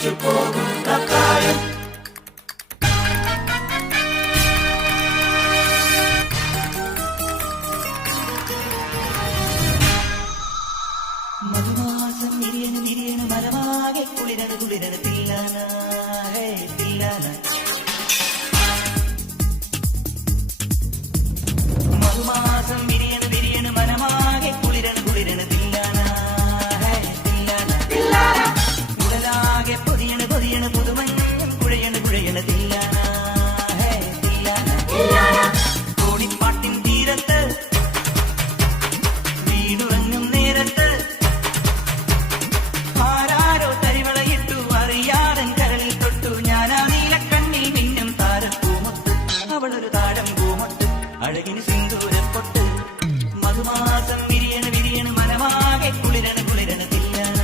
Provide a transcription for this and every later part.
ഒരുമിച്ചു പോകുന്ന പ്രായം. മധുമാസം വിരിയണ് വിരിയണ് മരമാകെ കുളിരണ് കുളിരണ് തില്ലാന തില്ലാന. മധുമാസം വിരിയണ് വിരിയണ് മരമാകെ കുളിരണ് കുളിരണ് തില്ലാന തില്ലാന. ഉടലാകെ പൊതിയണ് പൊതിയണ് പുതുമഞ്ഞും കുഴയണ് കുഴയണ് തില്ലാന തില്ലാന. കോടിപ്പാട്ടിൻ തീരത്ത് വീടുറങ്ങും നേരത്ത് ആരാരോ തരിവളയിട്ടു അറിയാതൻ കരളിൽ തൊട്ടു ഞാനാ നീലക്കണ്ണിൽ മിന്നും താരപ്പൂമൊത്ത്. അവളൊരു താഴം പൂമൊട്ട് അഴകിന് സിന്ദൂരപ്പൊട്ട്. മധുമാസം വിരിയണ് വിരിയണ് മനമാകെ കുളിരണ് കുളിരണ് തില്ലാന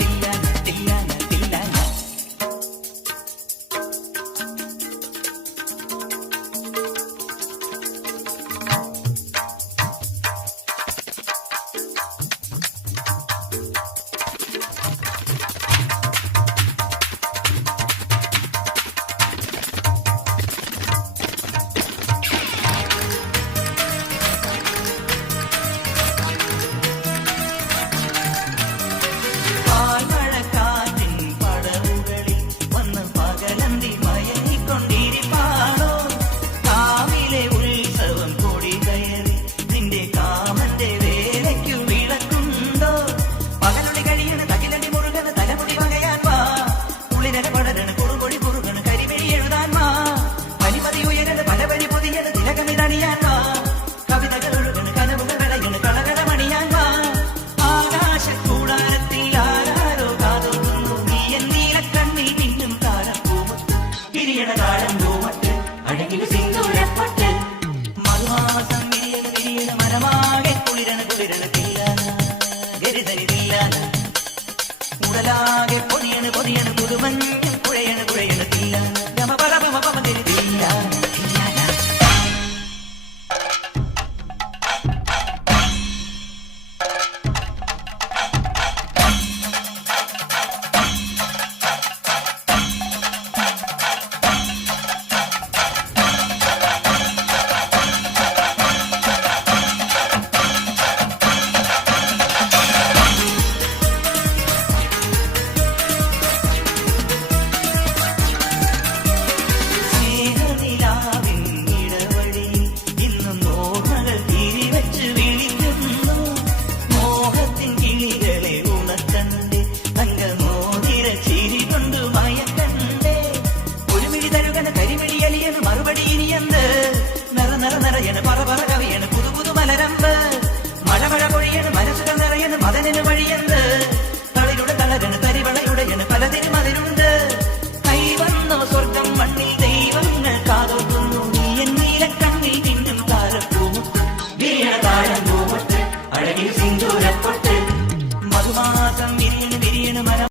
തില്ലാന തില്ലാന തില്ലാന. പാൽമഴക്കാറ്റിൻ പടവുകളിൽ വന്ന് പകലന്തി മയങ്ങിക്കൊണ്ടിരിപ്പാണോ? കാവിലെ ഉത്സവം കൊടി കയറി നിന്റെ കാമന്റെ വേലയ്ക്കു വിളക്കുണ്ടോ? പകലൊളി കഴിയണ് തകിലടി മുറുകണ് തലമുടി വകയാൻ വാ. കുളിരന പടരണ് കുറുകൊടി കുറുകണ് കരിമിഴി എഴുതാൻ വാ. പനിമതി ഉയരണ് പല പനി പൊതിയണ് തിലകമിതണിയാൻ വാ. കവിതകൾ ഒഴുകണ് കനവുകൾ വിളയണ് കളകടമണിയാൻ വാ. ആകാശക്കൂടാരത്തിൽ ആരാരോ കാതോർക്കുന്നു നീ എൻ നീലക്കണ്ണിൽ മിന്നും താരപ്പൂമൊത്ത്. വിരിയണ താഴം പൂമൊട്ട് അഴകിന് സിന്ദൂരപ്പൊട്ട്. മധുമാസം വിരിയണ് വിരിയണ് മരമാകെ കുളിരണ് കുളിരണ് തില്ലാന ഗരിതനി തില്ലാന. ഉടലാകെ പൊതിയണ് പൊതിയണ് പുതുമഞ്ഞും കുഴയണ് കുഴയണ് തില്ലാന ഗമ പരമ പമതിരി തില്ലാന തില്ലാന. സ്നേഹനിലാവിൻ ഇടവഴിയിൽ ഇന്നും ഓർമ്മകൾ തിരിവച്ച് വിളിക്കുന്നു. മോഹത്തിൻ കിളികളെ ഉണർത്തണ്ടേ തങ്കമോതിര ചിരി കൊണ്ടു മയക്കണ്ടേ. ഒരു മിഴി തരുകണ കരിമിഴി അലിയന് മറുപടി ഇനിയെന്ത്? നിറ നിറ നിറയണ് പറ പറ കവിയണ് പുതു പുതു മലരമ്പ്. മഴ മഴ പൊഴിയണ് മനസ്സുകൾ നിറയണ് മദനന് വഴിയെന്ത്?